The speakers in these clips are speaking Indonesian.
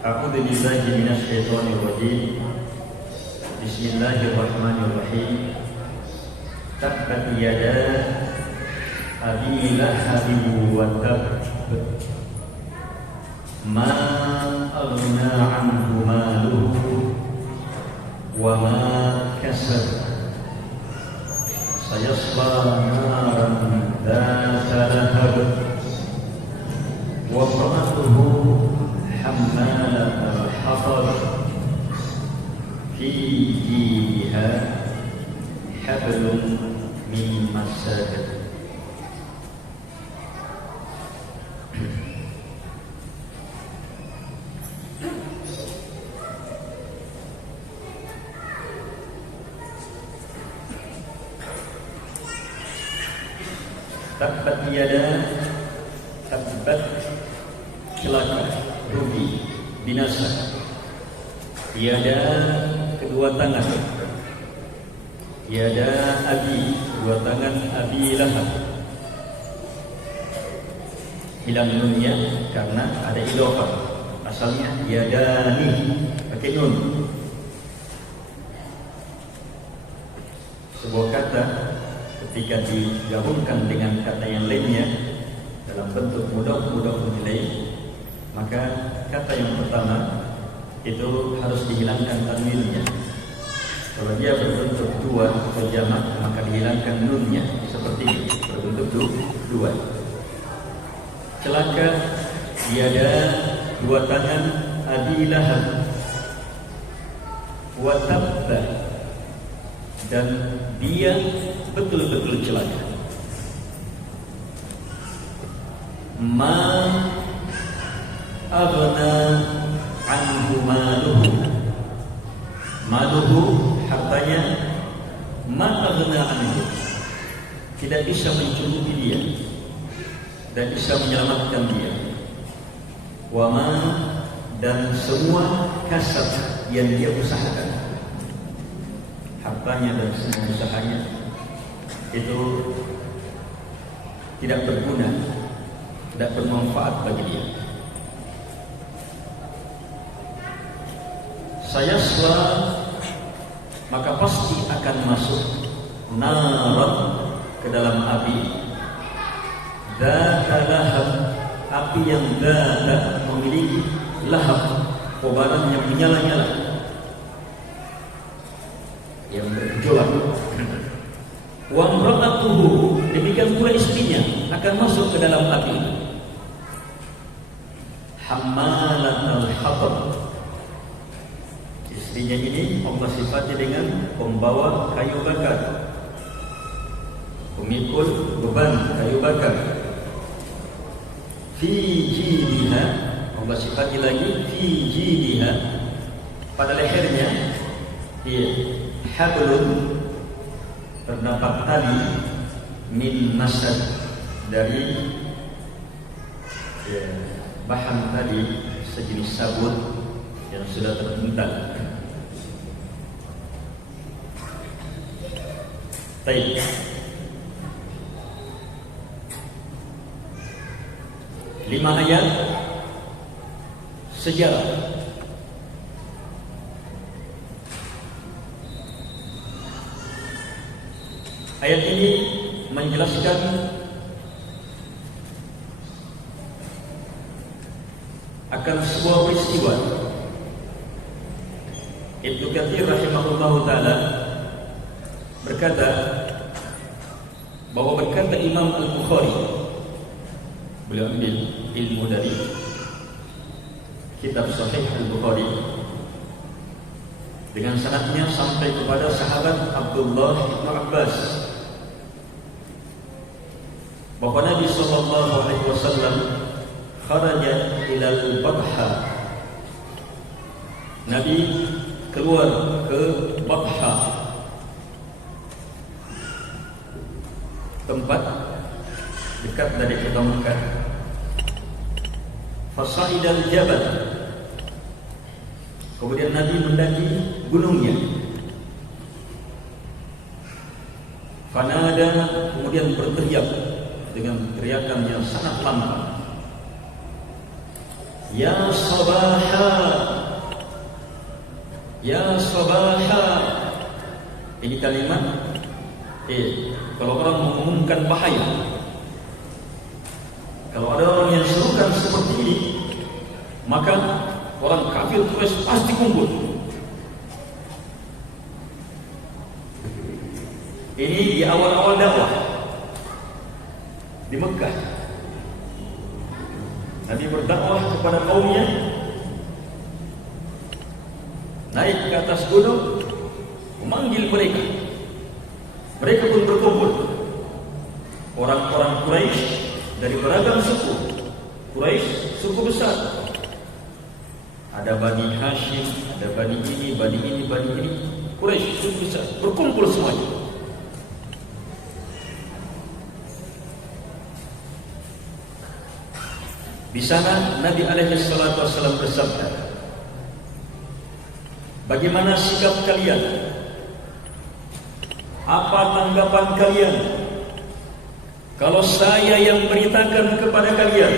A'udzu billahi minasy syaithanir rajim. Bismillahirrahmanirrahim. Tabbat yada abi lahabin wa tabb. Ma aghna 'anhu maluhu wa ma kasab. Sayasla naran dzata lahab. Wa imra'atuhu حمالة الحطب في جيدها حبل من مسد. Tabbat yada, tabbat celaka, rugi, binasa. Tiada kedua tangan. Tiada abi, kedua tangan Abi Lahab. Hilang nunnya karena ada idhofah. Asalnya yadani pakai nun. Sebuah kata ketika digabungkan dengan kata yang lainnya dalam bentuk mudhaf ilaih, maka kata yang pertama itu harus dihilangkan tanwinnya. Kalau dia berbentuk dua atau jamak, maka dihilangkan nunnya seperti ini, berbentuk dua. Celaka tiada dua tangan Abi Lahab wa tabba, dan dia betul-betul celaka. Ma aghna anhu maluhu. Maluhu, hartanya. Ma aghna anhu, tidak bisa mencukupi dia dan bisa menyelamatkan dia. Wa ma, dan semua kasab yang dia usahakan, hartanya dan semua usahanya itu tidak berguna, tidak bermanfaat bagi dia. Sayasla, maka pasti akan masuk naran, ke dalam api. Dzata lahab, api yang dzata, memiliki lahab, kobaran yang menyala-nyala, yang bergejolak. Wa imra'atuhu, demikian pula istrinya akan masuk ke dalam api. Hammalatal hatab, istrinya ini Allah sifati dengan pembawa kayu bakar, pemikul beban kayu bakar. Fi jidiha, Allah sifati lagi fi jidiha, pada lehernya dia hablun, terdapat tali min masad, dari bahan tadi sejenis sabut yang sudah terbentak. Baik. Lima ayat sejarah. Ayat ini menjelaskan akan sebuah peristiwa. Ibnu Katsir rahimahullahu taala berkata bahwa berkata Imam Al-Bukhari, beliau ambil ilmu dari kitab Sahih Al-Bukhari dengan sanadnya sampai kepada sahabat Abdullah bin Abbas, bahwa Nabi sallallahu alaihi wasallam kharaja ilal Batha. Nabi keluar ke Batha, tempat dekat dari kota Mekah. Fasa'idal jabal, kemudian Nabi mendaki gunungnya. Fanada, kemudian berteriak dengan teriakan yang sangat lantang. Ya sabaha, ya sabaha. Ini kalimat kalau orang mengumumkan bahaya. Kalau ada orang yang serukan seperti ini, maka orang kafir Quraisy pasti kumpul. Ini di awal-awal dakwah di Mekah. Nabi berdakwah kepada kaumnya, naik ke atas gunung, memanggil mereka. Mereka pun berkumpul. Orang-orang Quraisy dari beragam suku. Quraisy suku besar. Ada Bani Hashim, ada Bani ini, Bani ini, Bani ini. Quraisy suku besar berkumpul semuanya. Di sana Nabi SAW bersabda, bagaimana sikap kalian? Apa tanggapan kalian kalau saya yang beritakan kepada kalian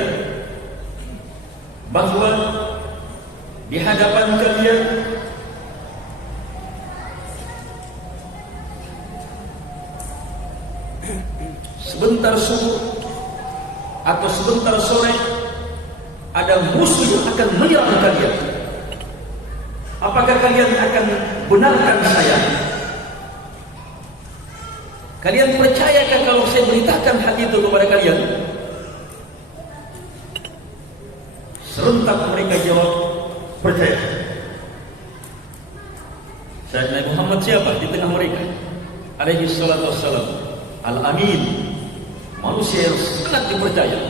bahwa di hadapan kalian sebentar subuh atau sebentar sore ada musuh yang akan menyerang kalian? Apakah kalian akan benarkan saya? Kalian percayakah kalau saya beritakan hal itu kepada kalian? Serentak mereka jawab, percaya. Sayyidina Muhammad siapa di tengah mereka? Alaihi salatu wassalam, Al-Amin, manusia yang sangat dipercaya.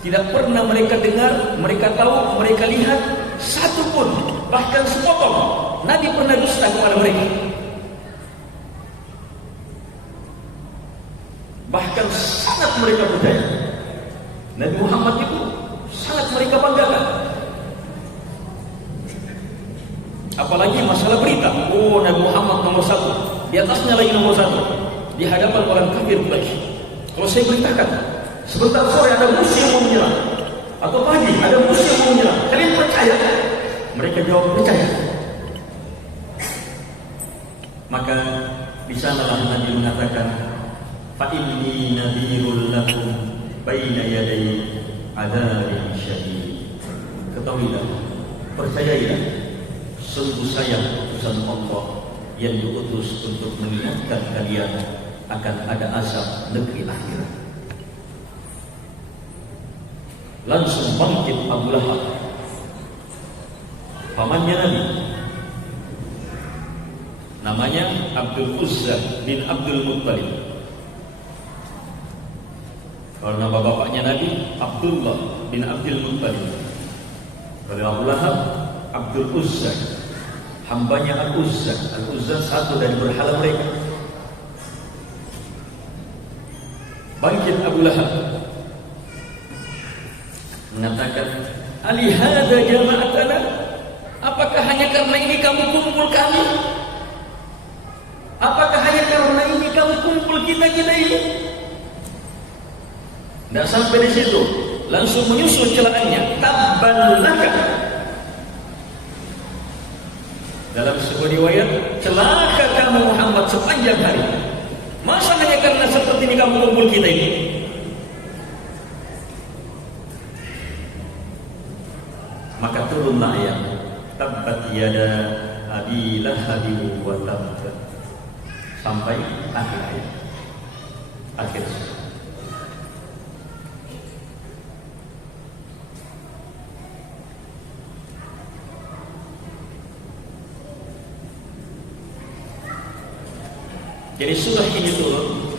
Tidak pernah mereka dengar, mereka tahu, mereka lihat satu pun, bahkan sepotong Nabi pernah dusta kepada mereka. Bahkan sangat mereka percaya. Nabi Muhammad itu sangat mereka banggakan. Apalagi masalah berita. Oh, Nabi Muhammad nomor satu. Di atasnya lagi nomor satu. Di hadapan orang kafir Quraisy. Kalau saya beritakan, sebentar sore ada musuh yang mau menyerang, atau pagi ada musuh yang mau menyerang, kalian percaya? Mereka jawab percaya. Maka di sanalah Nabi mengatakan, fa inni nadhirul lakum baina yaday adzabin syadid. Ketahuilah, percayailah, sungguh saya utusan Allah yang diutus untuk mengingatkan kalian akan ada azab negeri akhirat. Langsung bangkit Abu Lahab, pamannya Nabi, namanya Abdul Uzza bin Abdul Muttalib. Kalau nama bapaknya Nabi Abdullah bin Abdul Muttalib. Kalau Abu Lahab Abdul Uzza, hambanya Al-Uzza. Al-Uzza satu dari berhala mereka. Bangkit Abu Lahab mengatakan, alihada jama'atana, apakah hanya karena ini kamu kumpul kami? Apakah hanya karena ini kamu kumpul kita-kita ini? Tidak sampai di situ, langsung menyusul celaannya, tabban laka. Dalam sebuah riwayat, celaka kamu Muhammad sepanjang hari. Masa hanya karena seperti ini kamu kumpul kita ini? Maka turunlah ayat, tabbat yada abi lahabin wa tabb, sampai akhir ayat. Akhir. Jadi surah ini turun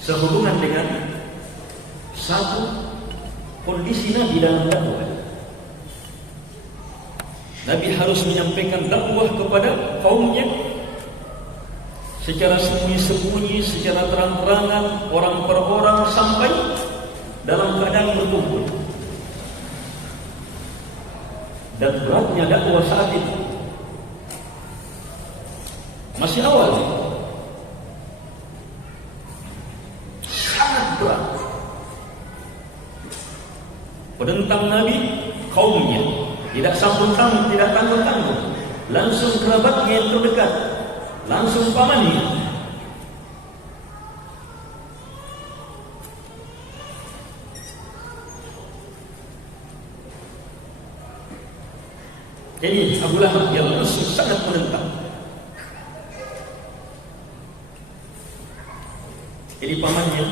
sehubungan dengan satu kondisi Nabi dalam dakwah. Nabi harus menyampaikan dakwah kepada kaumnya secara sembunyi-sembunyi, secara terang-terangan, orang per orang, sampai dalam keadaan berkumpul. Dan beratnya dakwah saat itu masih awal, sangat berat. menentang Nabi, kaumnya tidak sambung-sambung, tidak tanggung-tanggung, langsung kerabatnya yang terdekat, langsung pamannya. Jadi Abu Lahab yang langsung sangat menentang. Jadi pamannya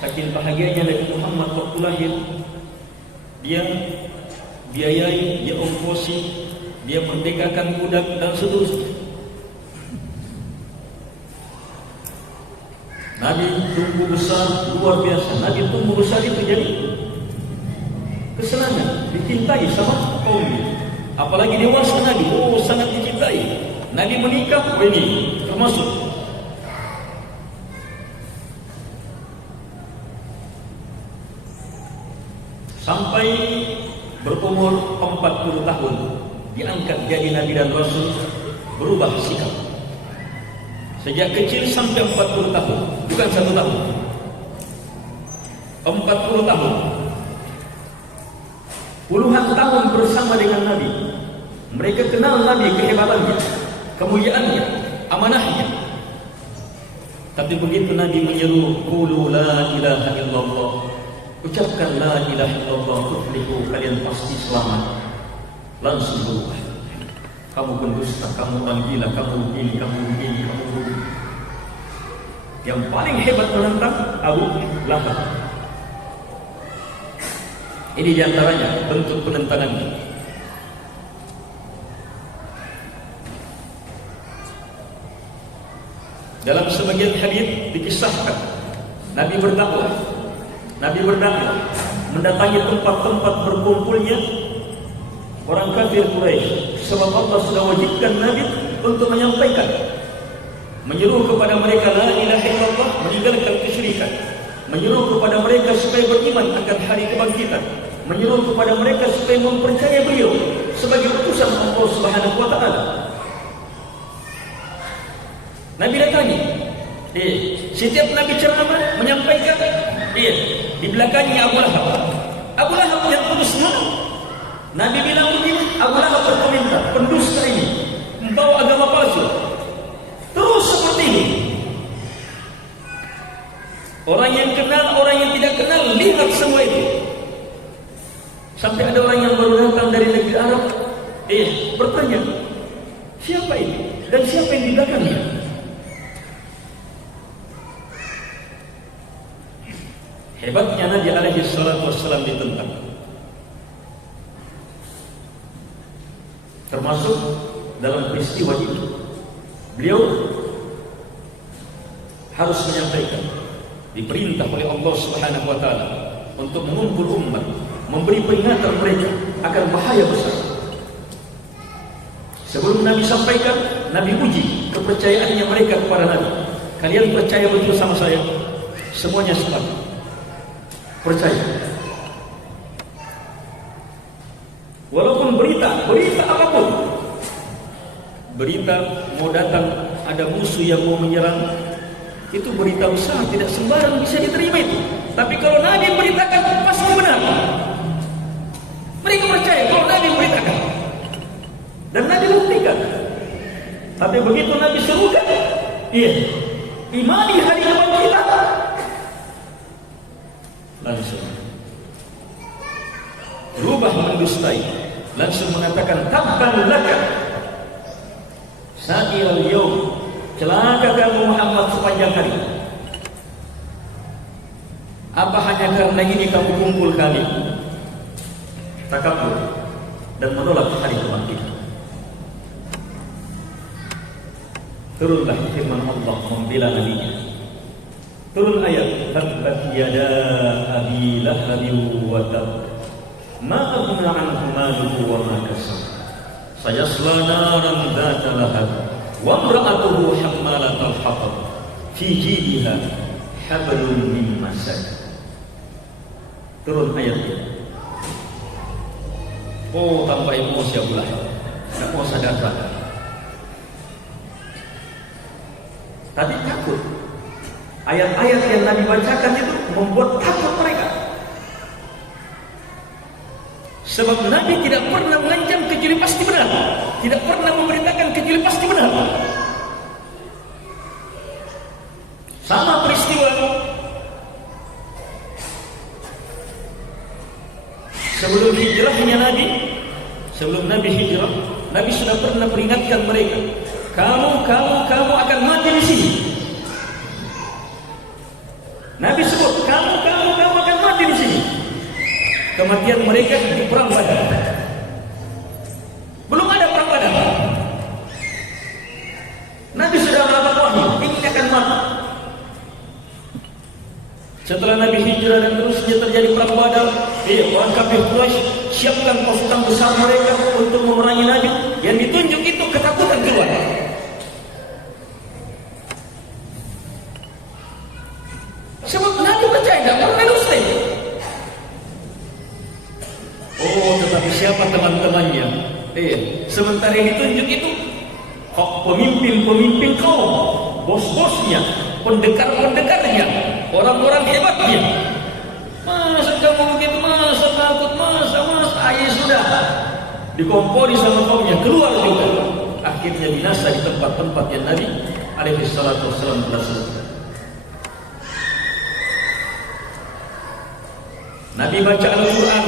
saking bahagianya Nabi Muhammad waktu lahir, dia biayai, dia ongkosi, dia merdekakan budak dan seterusnya. Nabi tumbuh besar luar biasa. Nabi tumbuh besar itu jadi kesenangan, dicintai sama kaumnya. Apalagi dewasa Nabi, sangat dicintai. Nabi menikah, ini termasuk. Sampai berumur 40 tahun diangkat jadi Nabi dan Rasul, berubah sikap. Sejak kecil sampai 40 tahun, bukan 1 tahun, 40 tahun, puluhan tahun bersama dengan Nabi. Mereka kenal Nabi, kehebatannya, kemuliaannya, amanahnya. Tapi begitu Nabi menyeru, qulu la ilaha illallah, ucapkan la ilaha illallah tuflihu, kalian pasti selamat, langsung berubah. Kamu pendusta, kamu orang gila, kamu begini, kamu begini, kamu begini. Yang paling hebat menentang Abu Lahab. Ini diantaranya bentuk penentangannya. Dalam sebagian hadis dikisahkan Nabi berdakwah mendatangi tempat-tempat berkumpulnya orang kafir Quraisy, sebab Allah sudah wajibkan Nabi untuk menyampaikan, menyeru kepada mereka la ilaha illallah, meninggalkan kesyirikan, menyeru kepada mereka supaya beriman akan hari kebangkitan, menyeru kepada mereka supaya mempercayai beliau sebagai utusan Allah Subhanahu wa taala. Nabi datangi, setiap Nabi ceramah menyampaikan, di belakangnya Abu Lahab. Abu Lahab yang terus menolak. Nabi bilang begini, Abu Lahab berkomentar, pendusta ini membawa agama palsu. Terus seperti ini. Orang yang kenal, orang yang tidak kenal, lihat semua itu. Sampai ada orang yang baru datang dari negeri Arab, bertanya, siapa ini? Dan siapa yang di belakangnya? Hebatnya Nabi alaihi salatu wassalam ditentang. Termasuk dalam peristiwa itu, beliau harus menyampaikan, diperintah oleh Allah Subhanahu wa taala untuk mengumpul umat, memberi peringatan mereka akan bahaya besar. Sebelum Nabi sampaikan, Nabi uji kepercayaannya mereka kepada Nabi. Kalian percaya betul sama saya? Semuanya sepakat. Percaya. Walaupun berita apapun, berita mau datang ada musuh yang mau menyerang, itu berita besar, tidak sembarang bisa diterima itu. Tapi kalau Nabi beritakan, pasti benar. Mereka percaya kalau Nabi beritakan, dan Nabi buktikan. Tapi begitu Nabi serukan, imani hari kebangkitan, langsung berubah mendustai, langsung mengatakan tabban laka sa'il yaum, celaka kamu Muhammad sepanjang hari. Apa hanya karena ini kamu kumpul kami? Takabur dan menolak hari kebangkitan. Turunlah firman Allah membela nabinya. Turun ayat tabbat yada abi lahabin wa tab, ma aghna anhu maluhu wa ma kasab, sayasla naran dzata lahab, wa imra'atuhu hammalatal hatab, fi jidha hablum min masad. Turun ayat ini. Tanpa emosi Abu Lahab, tidak mau sadarkan. Tadi takut. Ayat-ayat yang Nabi bacakan itu membuat takut mereka. Sebab Nabi tidak pernah mengancam kecuali pasti benar, tidak pernah memerintahkan kecuali pasti benar. Sama peristiwa sebelum hijrahnya Nabi, sebelum Nabi hijrah, Nabi sudah pernah peringatkan mereka, kamu akan mati di sini. Nabi sebut, kamu akan mati di sini. Kematian mereka di perang Badar. Belum ada perang Badar. Nabi sudah mendapat wahyu, ini akan mati. Setelah Nabi hijrah dan terusnya terjadi perang Badar, orang kafir Quraisy siapkan pasukan besar mereka untuk memerangi Nabi. Yang ditunjuk itu ketakutan keluar. Sebab Nabi percaya tidak pernah dusta. Oh, tetapi siapa teman-temannya? Sementara yang ditunjuk itu pemimpin-pemimpin kaum, bos-bosnya, pendekar-pendekarnya, orang-orang hebatnya. Masa kamu begitu, masa takut, masa, ayo sudah. Dikompori sama kaumnya, keluar juga. Akhirnya binasa di tempat-tempat yang Nabi alaihi salatu wassalam berasal. Nabi baca Al-Quran,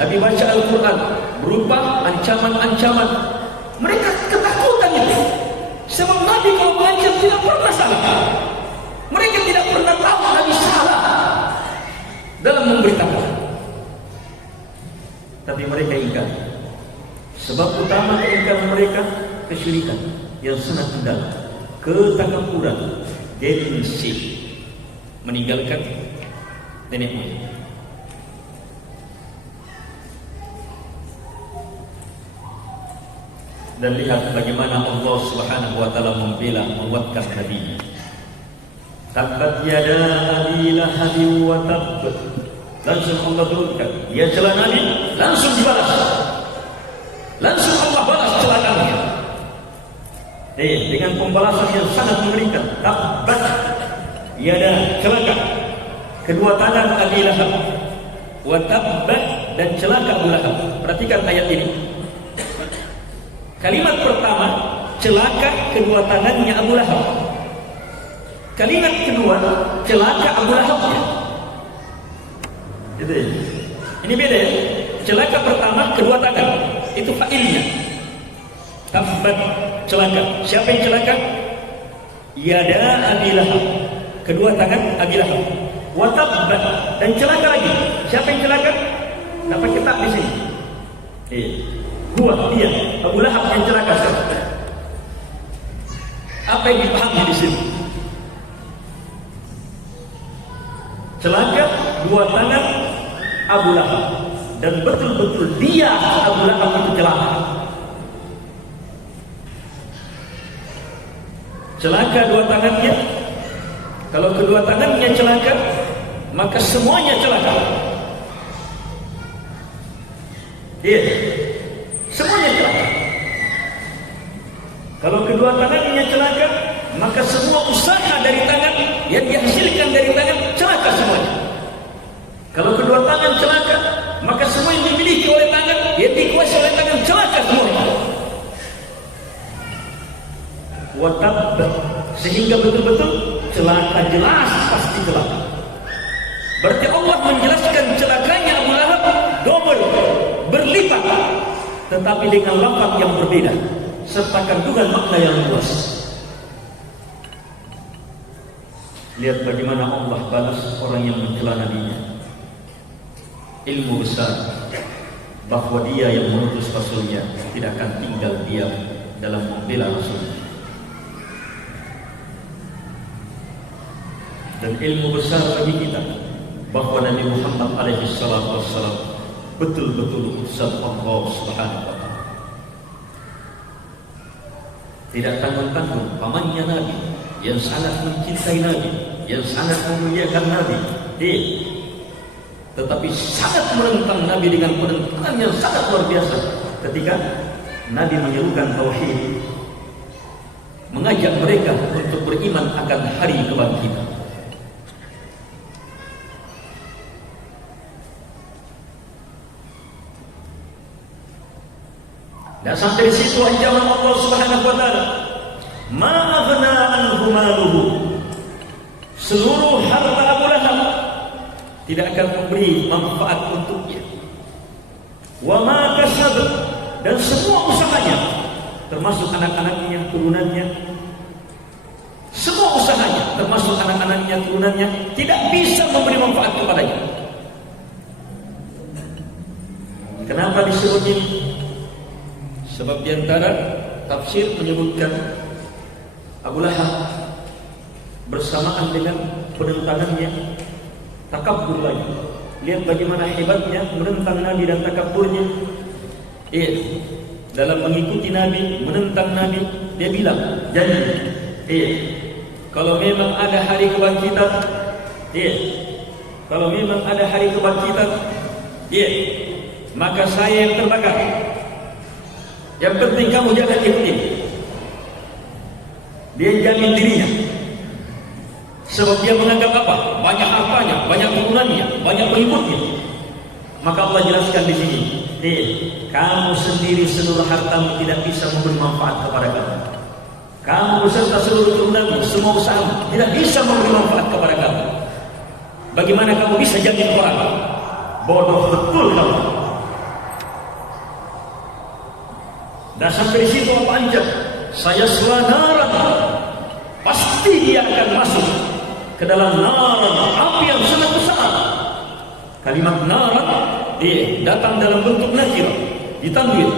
Nabi baca Al-Quran berupa ancaman-ancaman. Mereka ketakutan itu. Sebab Nabi kalau mengancam tidak pernah salah. Mereka tidak pernah tahu Nabi salah dalam memberitakan. Tapi mereka ingkar. Sebab utama keingkaran mereka kesyirikan yang sangat mendalam, ketakabburan, gengsi, meninggalkan nenek moyang. Dan lihat bagaimana Allah Subhanahu wa taala membela, menguatkan Nabi. Tabbat yada abi lahabin wa tabb. Langsung Allah turunkan, dia celah Nabi, langsung dibalas. Langsung Allah balas celahannya. Dengan pembalasan yang sangat mengerikan. Tabbat yada, celaka kedua tangan Abi Lahab, wa tabbat, dan celaka Abu Lahab. Perhatikan ayat ini. Kalimat pertama, celaka kedua tangannya Abu Lahab. Kalimat kedua, celaka Abu Lahabnya. Itu ya. Ini beda ya. Celaka pertama kedua tangan, itu fa'ilnya. Tabbat, celaka. Siapa yang celaka? Yada Abi Lahab, kedua tangan Abi Lahab. Wa tabbat, dan celaka lagi. Siapa yang celaka? Dapat kitab di sini. Dia, Abu Lahab yang celaka. Apa yang dipahami di sini? Celaka dua tangan Abu Lahab, dan betul-betul dia Abu Lahab itu celaka. Celaka dua tangannya. Kalau kedua tangannya celaka, maka semuanya celaka. Semuanya celaka. Kalau kedua tangannya celaka, maka semua usaha dari tangan yang dihasilkan dari tangan celaka semuanya. Kalau kedua tangan celaka, maka semua yang dimiliki oleh tangan, yang dikuasai oleh tangan celaka semuanya. Watab, sehingga betul-betul celaka, jelas pasti celaka. Berarti Allah menjelaskan celakanya Abu Lahab double, berlipat, tetapi dengan lafaz yang berbeda, serta kandungan makna yang luas. Lihat bagaimana Allah balas orang yang mencela nabinya. Ilmu besar bahwa dia yang mengutus Rasulnya tidak akan tinggal diam dalam membela Rasulnya. Dan ilmu besar bagi kita bahwa Nabi Muhammad alaihi salatu wassalam betul-betul utusan Allah Subhanahu wa taala. Tidak tanggung-tanggung pamannya Nabi yang sangat mencintai Nabi, yang sangat memuliakan Nabi, tetapi sangat menentang Nabi dengan penentangan yang sangat luar biasa ketika Nabi menyerukan tauhid, mengajak mereka untuk beriman akan hari kebangkitan. Dan sampai di situ ancaman Allah Subhanahu wa taala, "Ma aghna anhu maluhu." Seluruh harta Abu Lahab tidak akan memberi manfaat untuknya. Wa ma kasab, dan semua usahanya, termasuk anak-anaknya, turunannya, semua usahanya, termasuk anak-anaknya, turunannya, tidak bisa memberi manfaat kepadanya. Kenapa disebut ini? Sebab di antara tafsir menyebutkan Abu Lahab bersamaan dengan penentangannya takabur lagi. Lihat bagaimana hebatnya menentang Nabi dan takaburnya. Dalam mengikuti Nabi, menentang Nabi, dia bilang janji, kalau memang ada hari kebangkitan, kalau memang ada hari kebangkitan, maka saya yang terbakar. Yang penting kamu jangan ikuti. Dia jamin dirinya. Sebab dia menganggap apa? Banyak hartanya, banyak turunannya, banyak pengikutnya. Maka Allah jelaskan di sini, kamu sendiri seluruh hartamu tidak bisa memberi manfaat kepada kamu. Kamu beserta seluruh turunanmu, semua usahamu tidak bisa memberi manfaat kepada kamu. Bagaimana kamu bisa jamin orang? Bodoh betul kamu. Dan sampai di situ apa anjak? Saya selanaran, pasti dia akan masuk ke dalam naran, api yang sangat besar. Kalimat naran datang dalam bentuk nakir, ditanwin,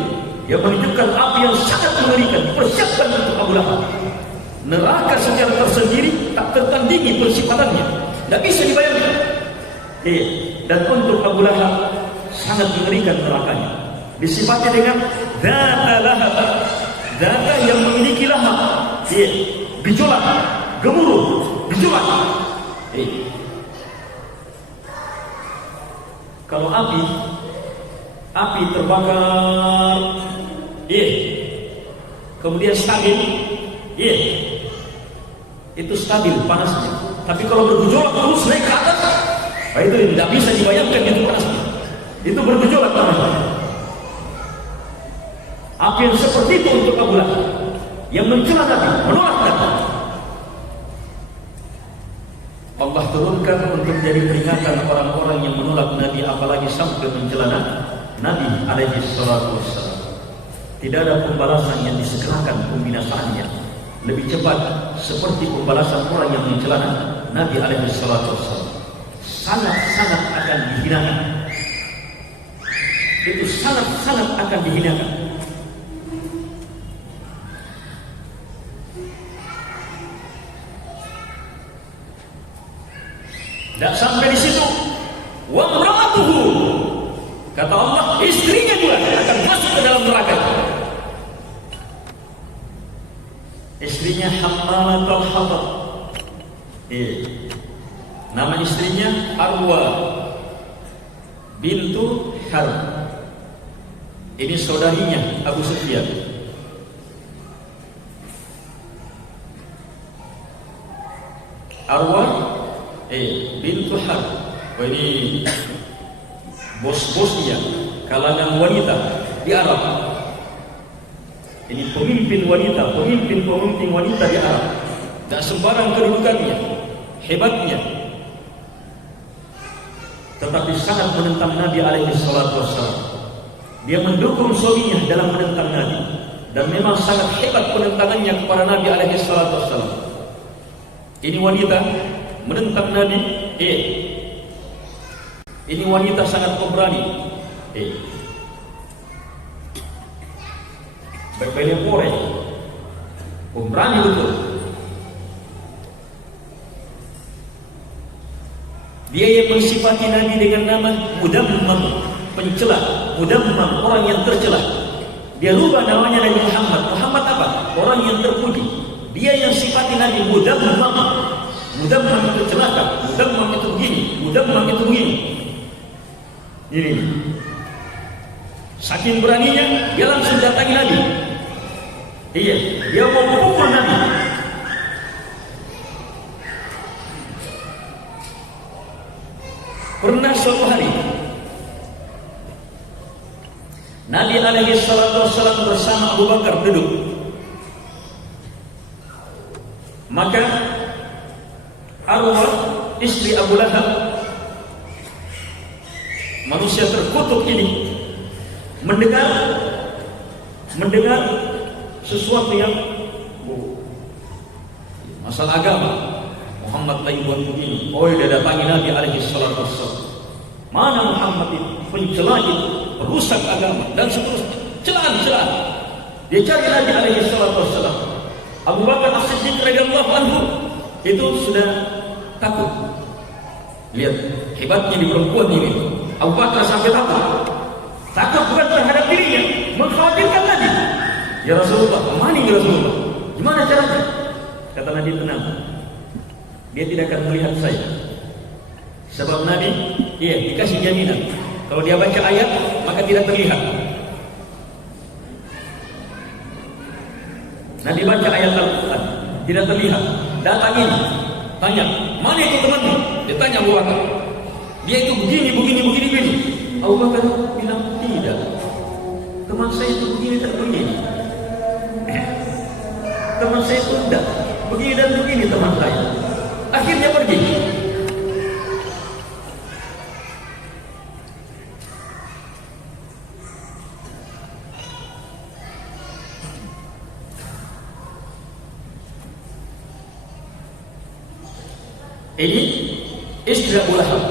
yang menunjukkan api yang sangat mengerikan, dipersiapkan untuk Abu Lahab. Neraka secara tersendiri tak tertandingi persiapannya, tidak bisa dibayangkan. Dan untuk Abu Lahab sangat mengerikan nerakanya. Disifati dengan Zata Lahab, zata yang memiliki lahab, gejolak, gemuruh, gejolak. Kalau api terbakar, kemudian stabil, itu stabil panasnya. Tapi kalau bergejolak terus naik ke atas, itu tidak bisa dibayangkan itu panasnya. Itu bergejolak panasnya. Api yang seperti itu untuk Abu Lahab, yang mencela Nabi, menolak Nabi. Allah turunkan untuk jadi peringatan orang-orang yang menolak Nabi, apalagi sampai mencela Nabi alaihi salatu wassalam. Tidak ada pembalasan yang disegerakan pembinasaannya lebih cepat seperti pembalasan orang yang mencela Nabi alaihi salatu wassalam. Sangat-sangat akan dihinakan. Itu sangat-sangat akan dihinakan. Dan sampai di situ, wa imra'atuhu, kata Allah, istrinya juga akan masuk ke dalam neraka. Istrinya Hammalatul Hatab. Nama istrinya Arwa bintu Harb. Ini saudarinya Abu Sufyan. Arwa bintu Harb. Ini bos-bosnya kalangan wanita di Arab. Ini pemimpin wanita, pemimpin wanita di Arab. Dan sembarang kedudukannya, hebatnya, tetapi sangat menentang Nabi alaihi salatu wassalam. Dia mendukung suaminya dalam menentang Nabi, dan memang sangat hebat penentangannya kepada Nabi alaihi salatu wassalam. Ini wanita menentang Nabi, ini wanita sangat pemberani, berbeda korek, pemberani betul. Dia yang mensifati Nabi dengan nama Mudammam, pencela, Mudammam, orang yang tercela. Dia rubah namanya dari Muhammad. Muhammad apa? Orang yang terpuji. Dia yang sifati Nabi Mudammam. Mudammam itu celaka, Mudammam itu begini, Mudammam itu begini. Ini saking beraninya, dia langsung datangi Nabi. Dia mau pukul Nabi. Pernah suatu hari Nabi alaihi salatu wassalam bersama Abu Bakar duduk. Maka Arwah istri Abu Lahab, manusia terkutuk ini, mendengar sesuatu yang masalah agama. Muhammad lagi buat begini. Oh, dia datangi Nabi alaihi salatu wassalam. Mana Muhammad itu? Pencela itu, perusak agama dan seterusnya. Celaan. Dia cari Nabi alaihi salatu wassalam. Abu Bakar As-Siddiq radhiyallahu anhu itu sudah takut. Lihat hebatnya di perempuan ini. Abu Bakar sampai takut. Takut bukan terhadap dirinya, mengkhawatirkan Nabi. Ya Rasulullah, kemana ya Rasulullah? Gimana caranya? Kata Nabi, tenang. Dia tidak akan melihat saya. Sebab Nabi, dikasih jaminan. Kalau dia baca ayat, maka tidak terlihat. Nabi baca ayat Al-Quran, tidak terlihat. Datang ini, tanya, mana itu temanmu? Dia tanya Abu Bakar. Dia itu begini. Abu Bakar bilang, tidak. Teman saya itu begini dan begini. Teman saya itu tidak. Begini dan begini teman saya. Akhirnya pergi. Ini istri Abu Lahab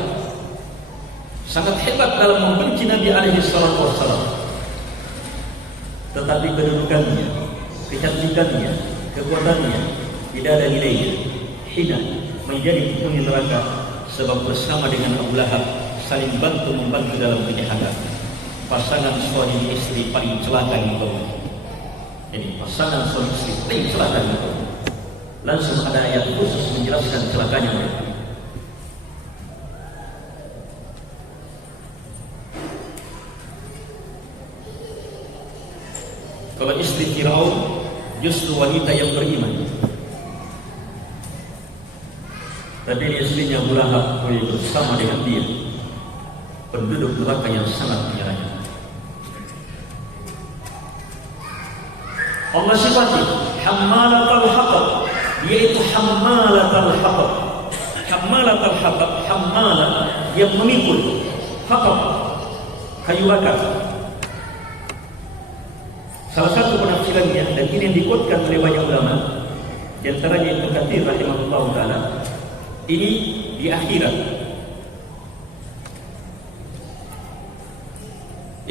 sangat hebat dalam membenci Nabi alaihi salatu wassalam. Tetapi kedudukannya, kecantikannya, kekuatannya tidak ada nilainya. Hina menjadi penghuni neraka sebab bersama dengan Abu Lahab saling bantu-membantu dalam kejahatan. Pasangan suami istri paling celaka di kaum. Ini pasangan suami istri paling celaka di kaum. Langsung ada ayat khusus menjelaskan celakanya mereka. Kalau istri Firaun justru wanita yang beriman. Tadi istrinya Abu Lahab bersama dengan dia, penduduk neraka yang sangat menyerangnya. Allah sifati hammalatul hatab, yaitu hammalatul hatab. Hammalatul hatab, hammala yang memikul, hatab kayu bakar. Salah satu penafsirannya, dan ini yang dikuatkan oleh banyak ulama, di antaranya Ibnu Katsir rahimahullah taala, ini di akhirat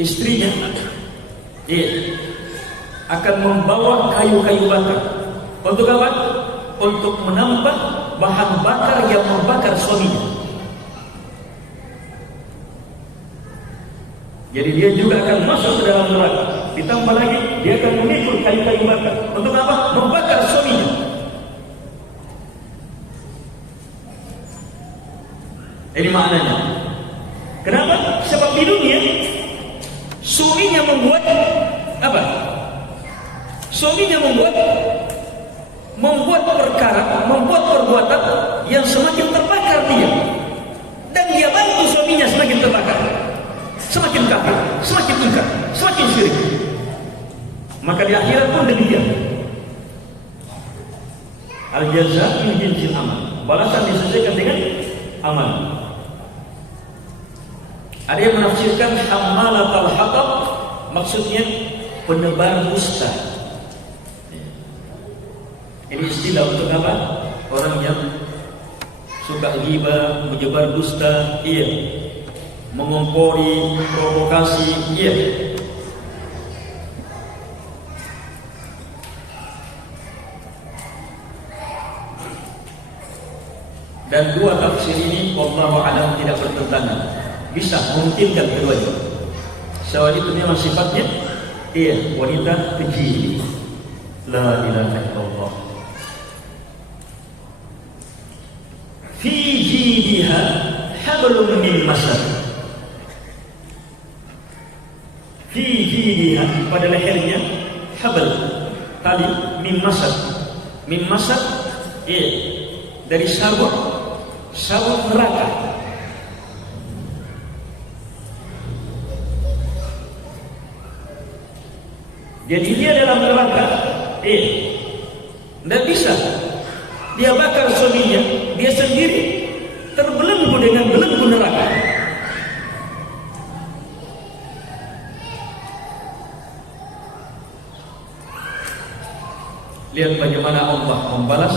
istrinya akan membawa kayu-kayu bakar. Untuk apa? Untuk menambah bahan bakar yang membakar suaminya. Jadi dia juga akan masuk ke dalam neraka. Ditambah lagi dia akan memikul kayu-kayu bakar. Untuk apa? Membakar suaminya. Ini maknanya. Kenapa? Sebab di dunia suaminya membuat apa? Suaminya membuat perkara, membuat perbuatan yang semakin terbakar dia. Dan dia bantu suaminya semakin terbakar. Semakin kafir, semakin ingkar, semakin syirik. Maka di akhirat pun demikian. Al-jazaa min jinsil amal. Balasan disesuaikan dengan amal. Ada yang menafsirkan hammalatul hatab, maksudnya penebar dusta. Ini istilah untuk apa? Orang yang suka ghibah, menyebar dusta, mengompori, provokasi, Dan dua tafsir ini wallahu a'lam tidak bertentangan. Bisa memungkinkan keduanya. Soal itu memang sifatnya wanita keji. La ilaha illallah. Fi jidiha hablum min masad. Fi jidiha, pada lehernya habl, tali min masad. Min masad dari sabuk neraka. Jadi dia dalam neraka, tidak bisa. Dia bakar suaminya, dia sendiri terbelenggu dengan belenggu neraka. Lihat bagaimana Allah membalas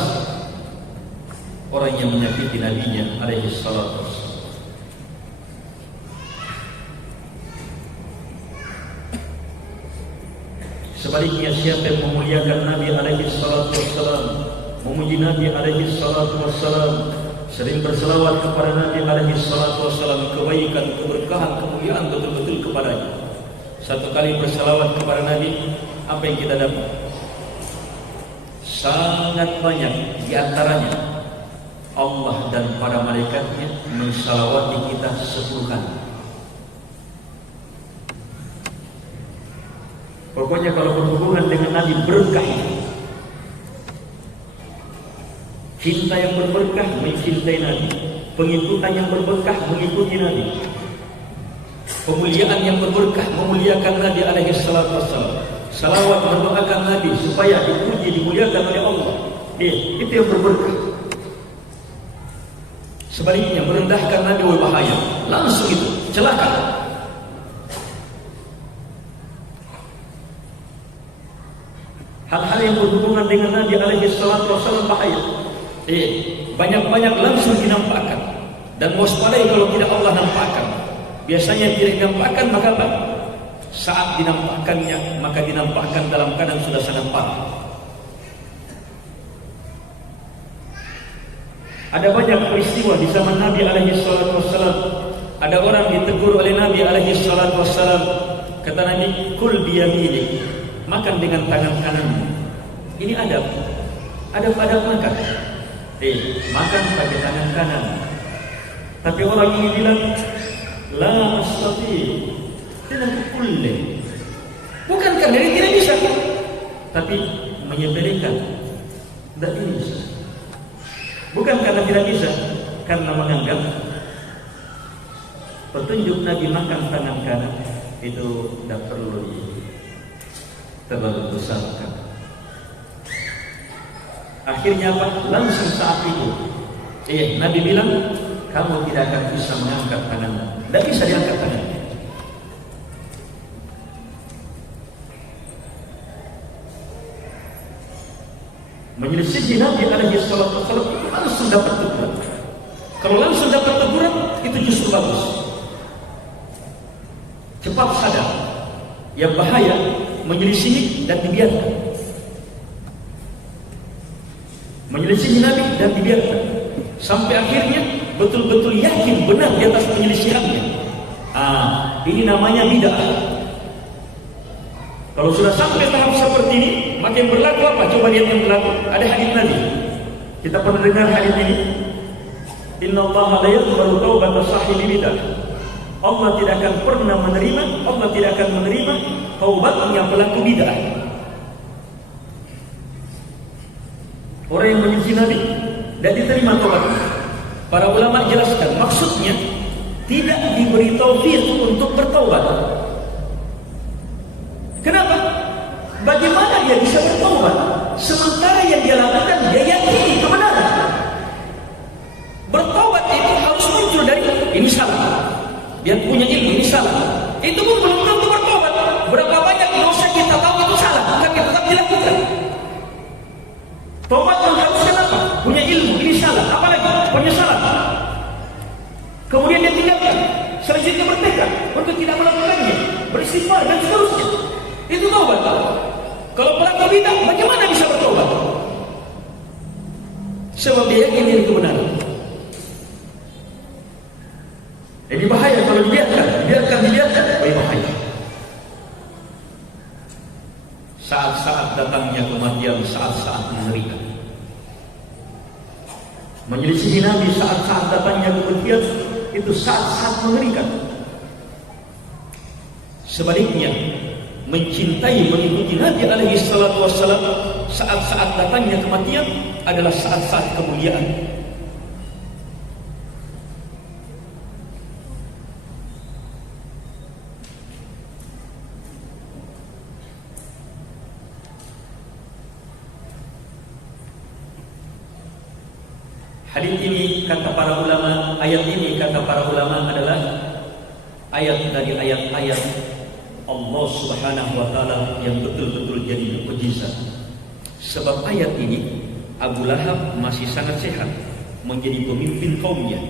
orang yang menyakiti nabinya alaihi salatu wassalam. Sebaliknya siapa yang memuliakan Nabi alaihi salatu wassalam, memuji Nabi alaihi salatu wassalam, sering berselawat kepada Nabi alaihi salatu wassalam, kebaikan, keberkahan, kemuliaan betul-betul kepadanya. Satu kali berselawat kepada Nabi, apa yang kita dapat? Sangat banyak. Di antaranya Allah dan para malaikatnya mensalawati kita 10 kali. Pokoknya kalau berhubungan dengan Nabi berkah. Cinta yang berberkah mencintai Nabi, pengikutan yang berberkah mengikuti Nabi, pemuliaan yang berberkah memuliakan Nabi alaihi salatu wassalam, salawat mendoakan Nabi supaya dipuji dimuliakan oleh Allah. Itu yang berberkah. Sebaliknya merendahkan Nabi bahaya, langsung itu celaka. Hal-hal yang berhubungan dengan Nabi alaihi salatu wassalam bahaya. Banyak-banyak langsung dinampakkan. Dan waspadai kalau tidak Allah nampakkan. Biasanya tidak dinampakkan, maka apa? Saat dinampakkannya, maka dinampakkan dalam keadaan sudah sangat parah. Ada banyak peristiwa di zaman Nabi alaihi salatu wassalam. Ada orang ditegur oleh Nabi alaihi salatu wassalam. Kata Nabi, kul biyaminik, makan dengan tangan kananmu. Ini adab. Adab makan. Makan pakai tangan kanan. Tapi orang ini bilang, la astati, tidak boleh. Bukan karena dia tidak bisa, tapi menyepelekan, tidak bisa. Bukan karena tidak bisa, karena menganggap petunjuk Nabi makan tangan kanan itu tidak perlu terlalu besarkan. Akhirnya apa? Langsung saat itu Nabi bilang, kamu tidak akan bisa mengangkat tanganmu. Tidak bisa diangkat tangannya. Menyelisihi Nabi alaihi salatu wassalam itu langsung dapat teguran. Kalau langsung dapat teguran, itu justru bagus. Cepat sadar. Yang bahaya menyelisihi dan dibiarkan. Menyelisihi Nabi dan dibiarkan sampai akhirnya betul-betul yakin benar di atas penyelisihannya. Ini namanya bid'ah. Kalau sudah sampai tahap seperti ini, maka yang berlaku apa? Coba lihat yang berlaku. Ada hadis Nabi. Kita pernah dengar hadis ini. Innallaha la yaqbalu taubata sahibi bid'ah. Allah tidak akan pernah menerima, Allah tidak akan menerima taubatnya pelaku bid'ah. Orang yang menyelisihi Nabi dan diterima taubatnya. Para ulama jelaskan maksudnya tidak diberi taufik untuk bertaubat. Kenapa? Bagaimana dia bisa bertaubat sementara yang dia lakukan dia yakini kebenaran? Bertaubat itu harus muncul dari ini salah. Dia punya ilmu ini salah. Itu pun belum tentu bertaubat. Berapa banyak dosa kita tahu itu salah, tapi tetap dilakukan. Taubat mengharuskan apa? Punya ilmu, ini salah. Apalagi penyesalan. Kemudian dia tinggalkan. Selanjutnya bertekad untuk tidak melakukannya, beristighfar dan seterusnya. Itu taubat. Kalau pelaku bid'ah, bagaimana bisa bertaubat? Sebab dia yakin diri kebenaran. Ini bahaya kalau dibiarkan, bahaya. Saat-saat datangnya kematian, saat-saat mengerikan. Menyelisihi Nabi saat-saat datangnya kematian, itu saat-saat mengerikan. Sebaliknya, mencintai mengikuti Nabi alaihi salatu wassalam saat-saat datangnya kematian adalah saat-saat kemuliaan. Hadis ini kata para ulama, ayat ini kata para ulama adalah ayat dari ayat-ayat Allah Subhanahu wa taala yang betul-betul jadi mukjizat. Sebab ayat ini Abu Lahab masih sangat sehat, menjadi pemimpin kaumnya.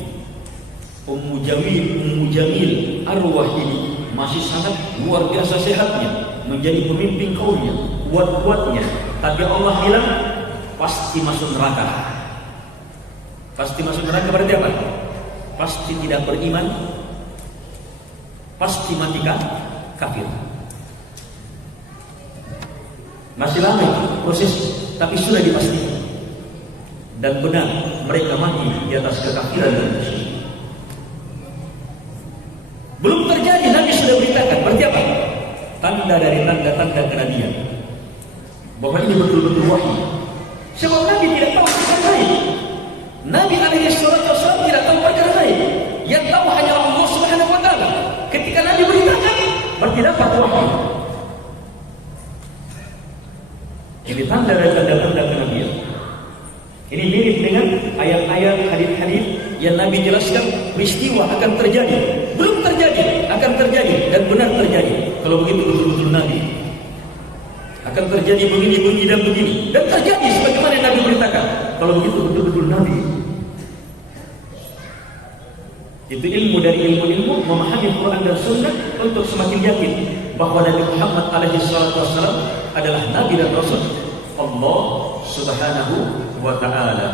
Ummu Jamil arwah ini masih sangat luar biasa sehatnya, menjadi pemimpin kaumnya, kuat-kuatnya. Tapi Allah bilang pasti masuk neraka. Pasti masuk neraka berarti apa? Pasti tidak beriman, pasti mati kafir. Masih lama proses, tapi sudah dipastikan. Dan benar mereka mati di atas kekafiran dan kesyirikan. Belum terjadi, Nabi sudah beritakan. Berarti apa? Tanda dari tanda-tanda kenabian, bahwa ini betul-betul wahyu. Sebab Nabi tidak tahu perkara lain. Nabi SAW tidak tahu perkara lain. Yang tahu hanya Allah Subhanahu wa taala. Ketika Nabi beritakan, berarti dapat wahyu. Ini tanda dari tanda-tanda kenabian. Ini mirip dengan ayat-ayat hadis-hadis yang Nabi jelaskan peristiwa akan terjadi. Belum terjadi, akan terjadi dan benar terjadi. Kalau begitu betul-betul Nabi. Akan terjadi begini dan begini, dan terjadi sebagaimana yang Nabi beritakan. Kalau begitu betul-betul Nabi. Itu ilmu dari ilmu-ilmu memahami Quran dan Sunnah untuk semakin yakin bahwa Nabi Muhammad SAW adalah Nabi dan Rasul Allah Subhanahu wa ta'ala.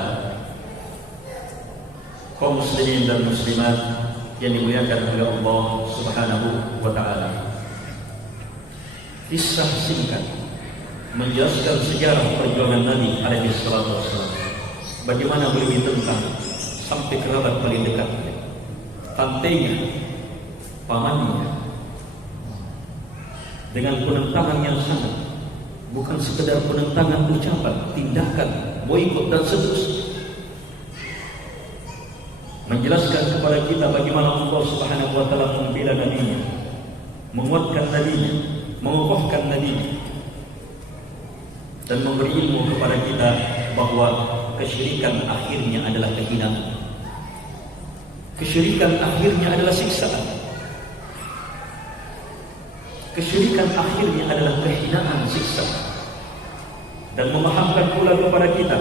Kaum muslimin dan muslimat yang dimuliakan oleh Allah Subhanahu wa ta'ala, kisah singkat menjelaskan sejarah perjuangan Nabi SAW. Bagaimana beliau ditentang sampai kerabat paling dekat, tantenya, pamannya, dengan penentangan yang sangat, bukan sekedar penentangan ucapan, tindakan, boikot dan seterusnya. Menjelaskan kepada kita bagaimana Allah Subhanahu wa taala membela nabinya, menguatkan nabinya, mengokohkan nabinya, dan memberi ilmu kepada kita bahwa kesyirikan akhirnya adalah kehinaan. Kesyirikan akhirnya adalah siksaan. Kesyirikan akhirnya adalah kehinaan, siksaan. Dan memahamkan pula kepada kita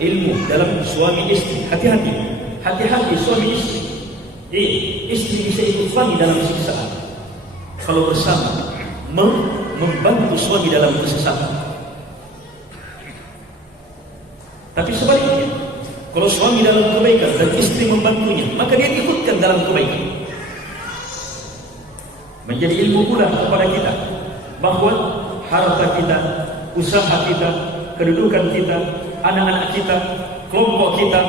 ilmu dalam suami istri. Hati-hati suami istri. Istri bisa ikut suami dalam siksaan kalau bersama membantu suami dalam kesesatan. Tapi sebaliknya, kalau suami dalam kebaikan dan istri membantunya, maka dia ikutkan dalam kebaikan. Menjadi ilmu pula kepada kita bahwa harta kita, usaha kita, kedudukan kita, anak-anak kita, kelompok kita,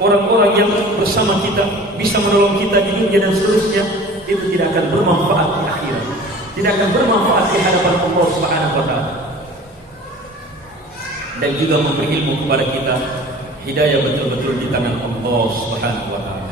orang-orang yang bersama kita bisa menolong kita di dunia dan seterusnya, itu tidak akan bermanfaat di akhirat, tidak akan bermanfaat di hadapan Allah Subhanahu wa taala. Dan juga memberi ilmu kepada kita hidayah betul-betul di tangan Allah Subhanahu wa taala.